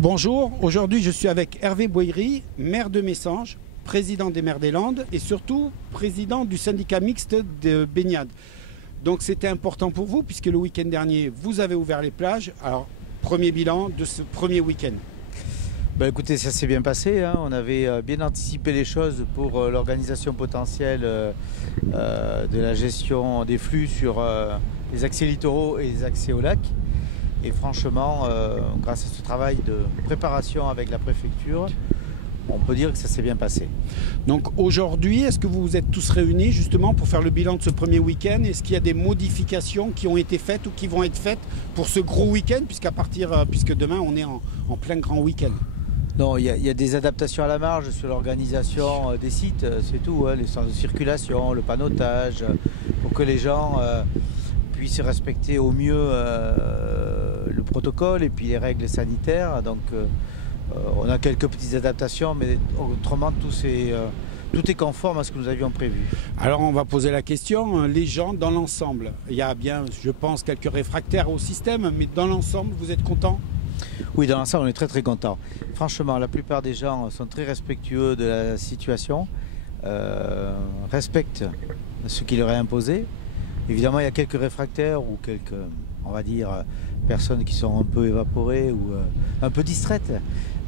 Bonjour, aujourd'hui je suis avec Hervé Boiry, maire de Messanges, président des maires des Landes et surtout président du syndicat mixte de baignade. Donc c'était important pour vous puisque le week-end dernier vous avez ouvert les plages. Alors premier bilan de ce premier week-end. Écoutez, ça s'est bien passé, hein. On avait bien anticipé les choses pour l'organisation potentielle de la gestion des flux sur les accès littoraux et les accès au lac. Et franchement, grâce à ce travail de préparation avec la préfecture, on peut dire que ça s'est bien passé. Donc aujourd'hui, est-ce que vous vous êtes tous réunis justement pour faire le bilan de ce premier week-end? Est-ce qu'il y a des modifications qui ont été faites ou qui vont être faites pour ce gros week-end, puisque demain on est en plein grand week-end? Non, il y a des adaptations à la marge sur l'organisation des sites, c'est tout, hein, les sens de circulation, le panneautage, pour que les gens puissent respecter au mieux le protocole et puis les règles sanitaires. Donc on a quelques petites adaptations, mais autrement tout est conforme à ce que nous avions prévu. Alors on va poser la question, les gens dans l'ensemble, il y a bien, je pense, quelques réfractaires au système, mais dans l'ensemble, vous êtes contents? Oui, dans l'ensemble, on est très très contents. Franchement, la plupart des gens sont très respectueux de la situation, respectent ce qui leur est imposé. Évidemment, il y a quelques réfractaires ou quelques, on va dire, personnes qui sont un peu évaporées ou un peu distraites.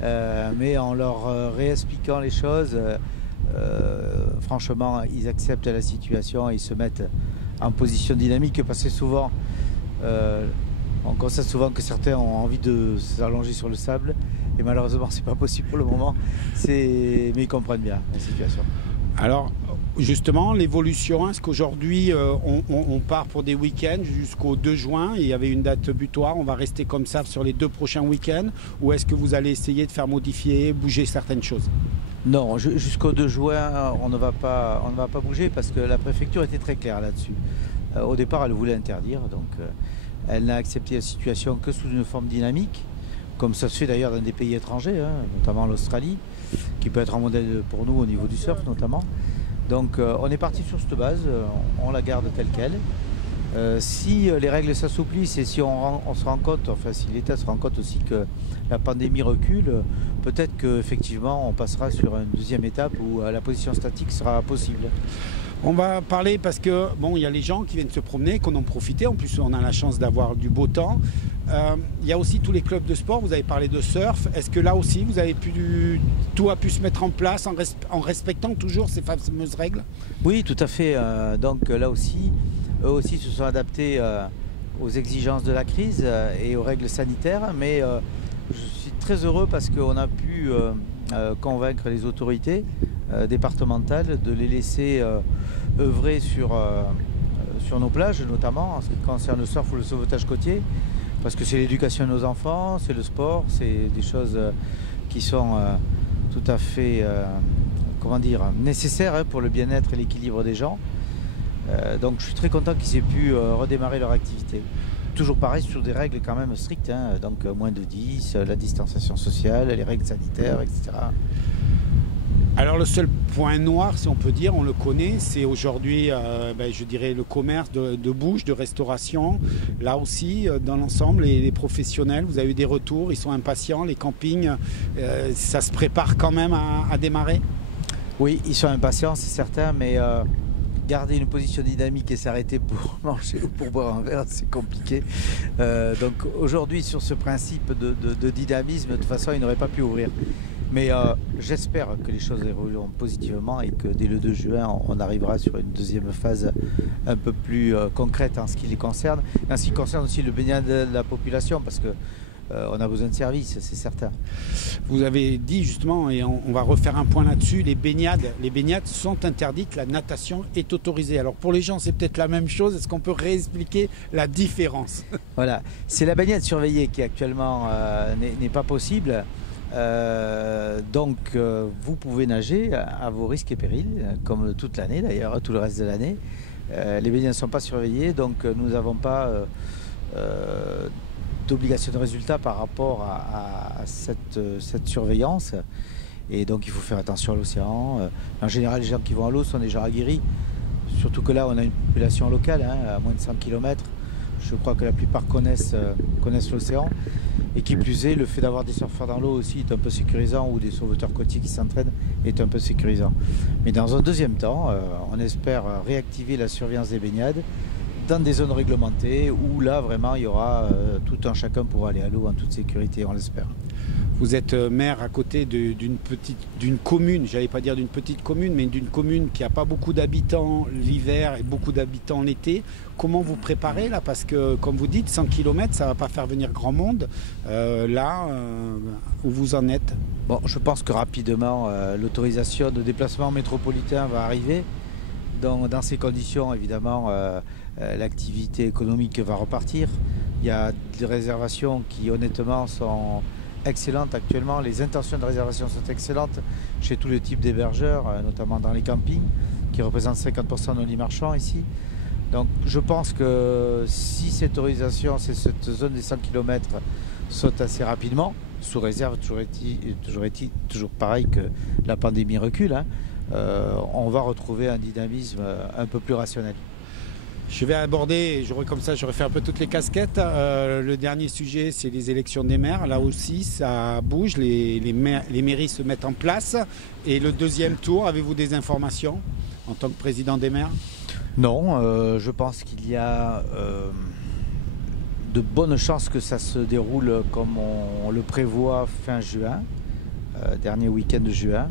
Mais en leur réexpliquant les choses, franchement, ils acceptent la situation et ils se mettent en position dynamique parce que souvent, on constate souvent que certains ont envie de s'allonger sur le sable et malheureusement, c'est pas possible pour le moment. Mais ils comprennent bien la situation. Alors, justement, l'évolution, est-ce qu'aujourd'hui, on part pour des week-ends jusqu'au 2 juin, il y avait une date butoir, on va rester comme ça sur les 2 prochains week-ends, ou est-ce que vous allez essayer de faire modifier, bouger certaines choses? Non, jusqu'au 2 juin, on ne va pas bouger parce que la préfecture était très claire là-dessus. Au départ, elle voulait interdire, donc elle n'a accepté la situation que sous une forme dynamique, comme ça se fait d'ailleurs dans des pays étrangers, hein, notamment l'Australie, qui peut être un modèle pour nous au niveau du surf notamment. Donc on est parti sur cette base, on la garde telle qu'elle. Si les règles s'assouplissent et si on se rend compte, enfin si l'État se rend compte aussi que la pandémie recule, peut-être qu'effectivement on passera sur une deuxième étape où la position statique sera possible. On va parler parce que bon, il y a les gens qui viennent se promener, qu'on en profite. En plus, on a la chance d'avoir du beau temps. Il y a aussi tous les clubs de sport. Vous avez parlé de surf. Est-ce que là aussi, tout a pu se mettre en place en respectant toujours ces fameuses règles? Oui, tout à fait. Donc là aussi, eux aussi se sont adaptés aux exigences de la crise et aux règles sanitaires. Mais je suis très heureux parce qu'on a pu convaincre les autorités départementales de les laisser œuvrer sur nos plages, notamment en ce qui concerne le surf ou le sauvetage côtier, parce que c'est l'éducation de nos enfants, c'est le sport, c'est des choses qui sont tout à fait nécessaires pour le bien-être et l'équilibre des gens. Donc je suis très content qu'ils aient pu redémarrer leur activité. Toujours pareil sur des règles quand même strictes, hein, donc moins de 10, la distanciation sociale, les règles sanitaires, etc. Alors le seul point noir, si on peut dire, on le connaît, c'est aujourd'hui, je dirais, le commerce de bouche, de restauration. Là aussi, dans l'ensemble, les professionnels, vous avez eu des retours, ils sont impatients, les campings, ça se prépare quand même à démarrer? Oui, ils sont impatients, c'est certain, mais garder une position dynamique et s'arrêter pour manger ou pour boire un verre, c'est compliqué. Donc aujourd'hui, sur ce principe de dynamisme, de toute façon, ils n'auraient pas pu ouvrir. Mais j'espère que les choses évolueront positivement et que dès le 2 juin, on arrivera sur une deuxième phase un peu plus concrète en ce qui les concerne. Et en ce qui concerne aussi le baignade de la population, parce que on a besoin de services, c'est certain. Vous avez dit justement, et on va refaire un point là-dessus, les baignades sont interdites, la natation est autorisée. Alors pour les gens, c'est peut-être la même chose. Est-ce qu'on peut réexpliquer la différence? Voilà, c'est la baignade surveillée qui actuellement n'est pas possible. Donc vous pouvez nager à vos risques et périls, comme toute l'année d'ailleurs, tout le reste de l'année. Les baignades ne sont pas surveillées, donc nous n'avons pas d'obligation de résultat par rapport à cette surveillance. Et donc il faut faire attention à l'océan. En général, les gens qui vont à l'eau sont des gens aguerris, surtout que là on a une population locale, hein, à moins de 100 km. Je crois que la plupart connaissent l'océan. Et qui plus est, le fait d'avoir des surfeurs dans l'eau aussi est un peu sécurisant, ou des sauveteurs côtiers qui s'entraînent est un peu sécurisant. Mais dans un deuxième temps, on espère réactiver la surveillance des baignades dans des zones réglementées où là vraiment il y aura tout un chacun pour aller à l'eau en toute sécurité, on l'espère. Vous êtes maire à côté d'une commune, j'allais pas dire d'une petite commune, mais d'une commune qui n'a pas beaucoup d'habitants l'hiver et beaucoup d'habitants l'été. Comment vous préparez là? Parce que comme vous dites, 100 km, ça ne va pas faire venir grand monde. Où vous en êtes? Bon, je pense que rapidement, l'autorisation de déplacement métropolitain va arriver. Dans ces conditions, évidemment, l'activité économique va repartir. Il y a des réservations qui, honnêtement, sont excellentes actuellement. Les intentions de réservation sont excellentes chez tous les types d'hébergeurs, notamment dans les campings, qui représentent 50% de nos lits marchands ici. Donc je pense que si cette autorisation, cette zone des 100 km saute assez rapidement, sous réserve, toujours pareil que la pandémie recule, on va retrouver un dynamisme un peu plus rationnel. Je vais aborder, comme ça j'aurais fait un peu toutes les casquettes. Le dernier sujet, c'est les élections des maires. Là aussi, ça bouge, les mairies se mettent en place. Et le deuxième tour, avez-vous des informations en tant que président des maires? Non, je pense qu'il y a de bonnes chances que ça se déroule comme on le prévoit fin juin, dernier week-end de juin.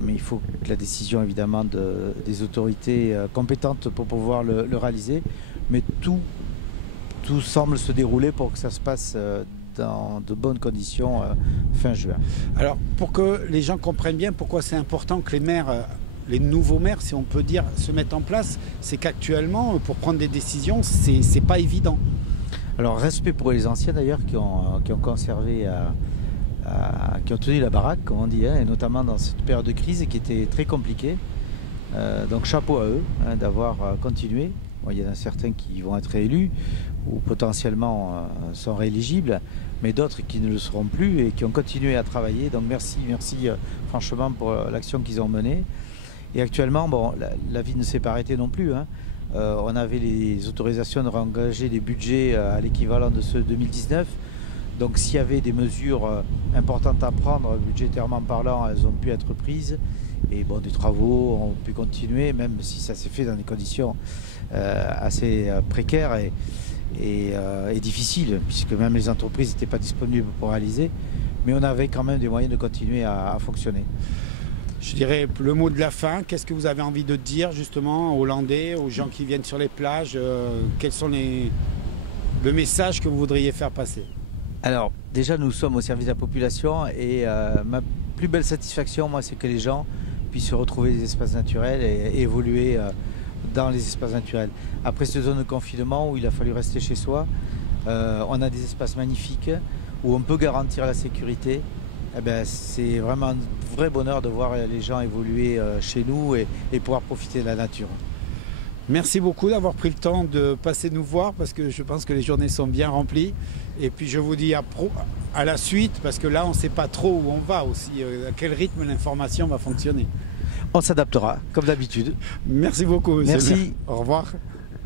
Mais il faut que la décision évidemment des autorités compétentes pour pouvoir le réaliser. Mais tout semble se dérouler pour que ça se passe dans de bonnes conditions fin juin. Alors pour que les gens comprennent bien pourquoi c'est important que les maires, les nouveaux maires si on peut dire, se mettent en place, c'est qu'actuellement pour prendre des décisions c'est pas évident. Alors respect pour les anciens d'ailleurs qui ont conservé qui ont tenu la baraque, comme on dit, et notamment dans cette période de crise qui était très compliquée. Donc chapeau à eux d'avoir continué. Bon, il y en a certains qui vont être réélus ou potentiellement sont rééligibles, mais d'autres qui ne le seront plus et qui ont continué à travailler. Donc merci franchement pour l'action qu'ils ont menée. Et actuellement, bon, la vie ne s'est pas arrêtée non plus. On avait les autorisations de réengager les budgets à l'équivalent de ceux de 2019. Donc s'il y avait des mesures importantes à prendre, budgétairement parlant, elles ont pu être prises. Et bon, des travaux ont pu continuer, même si ça s'est fait dans des conditions assez précaires et difficiles, puisque même les entreprises n'étaient pas disponibles pour réaliser. Mais on avait quand même des moyens de continuer à fonctionner. Je dirais le mot de la fin, qu'est-ce que vous avez envie de dire justement aux Hollandais, aux gens qui viennent sur les plages, quels sont le message que vous voudriez faire passer? Alors déjà nous sommes au service de la population et ma plus belle satisfaction moi c'est que les gens puissent se retrouver des espaces naturels et évoluer dans les espaces naturels. Après cette zone de confinement où il a fallu rester chez soi, on a des espaces magnifiques où on peut garantir la sécurité. Eh ben, c'est vraiment un vrai bonheur de voir les gens évoluer chez nous et pouvoir profiter de la nature. Merci beaucoup d'avoir pris le temps de passer nous voir parce que je pense que les journées sont bien remplies. Et puis je vous dis à la suite parce que là on ne sait pas trop où on va aussi, à quel rythme l'information va fonctionner. On s'adaptera comme d'habitude. Merci beaucoup monsieur. Merci. Au revoir.